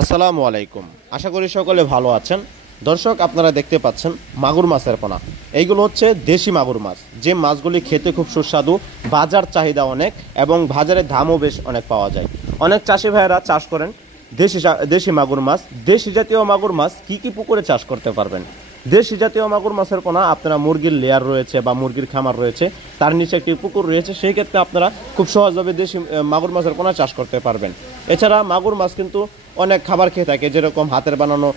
আসসালামু আলাইকুম। আশা করি সকলে ভালো আছেন। দর্শক, আপনারা দেখতে পাচ্ছেন মাগুর মাছের পোনা। এইগুলো হচ্ছে দেশি মাগুর মাছ, যে মাছগুলি খেতে খুব সুস্বাদু, বাজার চাহিদা অনেক এবং বাজারের দামও বেশ অনেক পাওয়া যায়। অনেক চাষি ভাইয়েরা চাষ করেন দেশি মাগুর মাছ। দেশি জাতীয় মাগুর মাছ কী কী পুকুরে চাষ করতে পারবেন? দেশি জাতীয় মাগুর মাছের পোনা আপনারা মুরগির লেয়ার রয়েছে বা মুরগির খামার রয়েছে, তার নিচে একটি পুকুর রয়েছে, সেই ক্ষেত্রে আপনারা খুব সহজভাবে দেশি মাগুর মাছের পোনা চাষ করতে পারবেন। এছাড়া মাগুর মাছ কিন্তু অনেক খাবার খেয়ে থাকে, যেরকম হাতের বানানো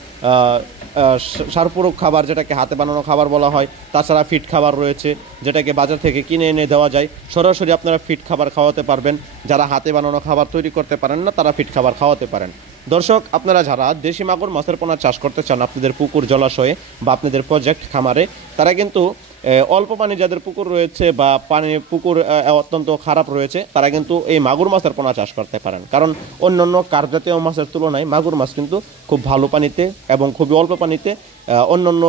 সারপূরক খাবার, যেটাকে হাতে বানানো খাবার বলা হয়। তাছাড়া ফিট খাবার রয়েছে, যেটাকে বাজার থেকে কিনে এনে দেওয়া যায়। সরাসরি আপনারা ফিট খাবার খাওয়াতে পারবেন। যারা হাতে বানানো খাবার তৈরি করতে পারেন না, তারা ফিট খাবার খাওয়াতে পারেন। দর্শক, আপনারা যারা দেশি মাগুর মাছের পোনা চাষ করতে চান আপনাদের পুকুর জলাশয়ে বা আপনাদের প্রজেক্ট খামারে, তারা কিন্তু অল্প পানি যাদের পুকুর রয়েছে বা পুকুর অত্যন্ত খারাপ রয়েছে, তারা কিন্তু এই মাগুর মাছের পোনা চাষ করতে পারেন। কারণ অন্যান্য কার্প জাতীয় মাছের তুলনায় মাগুর মাছ কিন্তু খুব ভালো পানিতে এবং খুবই অল্প পানিতে অন্যান্য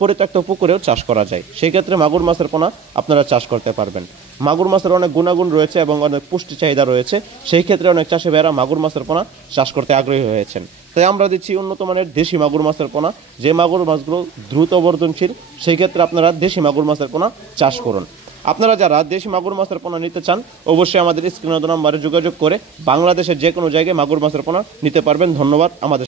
পরিত্যক্ত পুকুরেও চাষ করা যায়। সেই ক্ষেত্রে মাগুর মাছের পোনা আপনারা চাষ করতে পারবেন। মাগুর মাছের অনেক গুণাগুণ রয়েছে এবং অনেক পুষ্টি চাহিদা রয়েছে। সেই ক্ষেত্রে অনেক চাষি ভাইয়েরা মাগুর মাছের পোনা চাষ করতে আগ্রহী হয়েছেন। তাই আমরা দিচ্ছি উন্নত মানের দেশি মাগুর মাছের পোনা, যে মাগুর মাছগুলো দ্রুত বর্ধনশীল। সেই ক্ষেত্রে আপনারা দেশি মাগুর মাছের পোনা চাষ করুন। আপনারা যারা দেশি মাগুর মাছের পোনা নিতে চান, অবশ্যই আমাদের স্ক্রিনে দেওয়া নম্বরে যোগাযোগ করে বাংলাদেশের যে কোনো জায়গায় মাগুর মাছের পোনা নিতে পারবেন। ধন্যবাদ। আমাদের